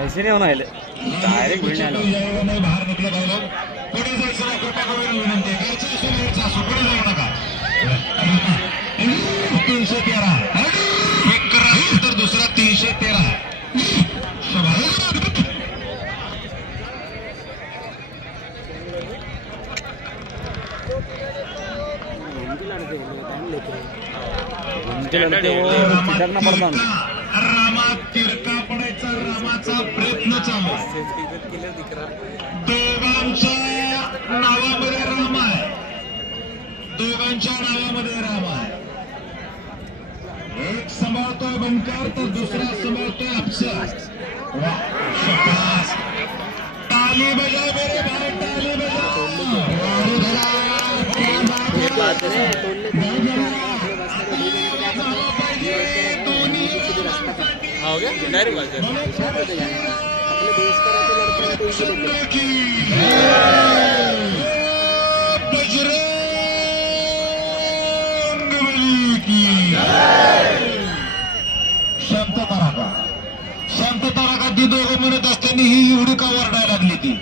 ऐसे नाही होणार डायरेक्ट भिडणे आलो बाहेर निघलं पाहिजे पुढे जायचं नाही कृपा करून विनंती पुढे जाऊ नका 313 एक तर दुसरा 313 रामात तिरका पडायचा रामाचा प्रयत्न चालू आहे दोघांच्या नावामध्ये राम आहे दोघांच्या नावामध्ये राम आहे एक सांभाळतोय बंकर तर दुसरा सांभाळतोय अफसर ताली बजा मेरे भाई ताली बजा हो गया डायरेक्ट बात शांतता राखा शांतता राखा ती दोघं म्हणत असताना ही एवढी का वरडायला लागली ती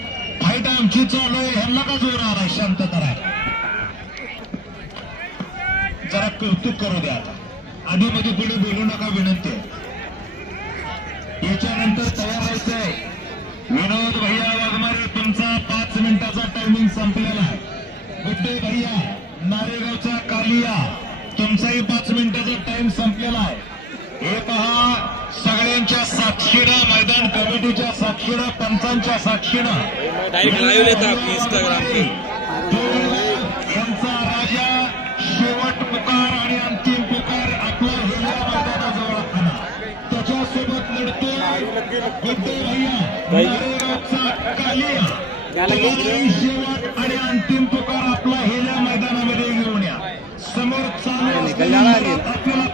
फाईट आमची चालू आहे ह्यांना का जोर आला शांतता राखा जरा कौतुक करू द्या आता आधीमध्ये पुढे बोलू नका विनंती याच्यानंतर तयार व्हायचंय विनोद भैया वाघमारे तुमचा 5 मिनिटाचा टायमिंग संपलेला आहे गुड्डे भैया नारेगावचा कालिया तुमचाही 5 मिनिटाचा टाइम संपलेला आहे हे पहा सगळ्यांच्या साक्षीनं मैदान कमिटीच्या साक्षीनं पंचांच्या साक्षीनं डायरेक्ट लाईव्ह येतात इंस्टाग्राम यांचा राजा शेवट पुकार आणि अंतिम पुकार आपला हिरव्या मैदानाजवळ आणा त्याच्यासोबत लढतो गुड्डे भैया नारेगावचा कालिया शेवट आणि अंतिम पुकार आपला हिरव्या मैदानामध्ये घेऊन या समोर चालू आपल्याला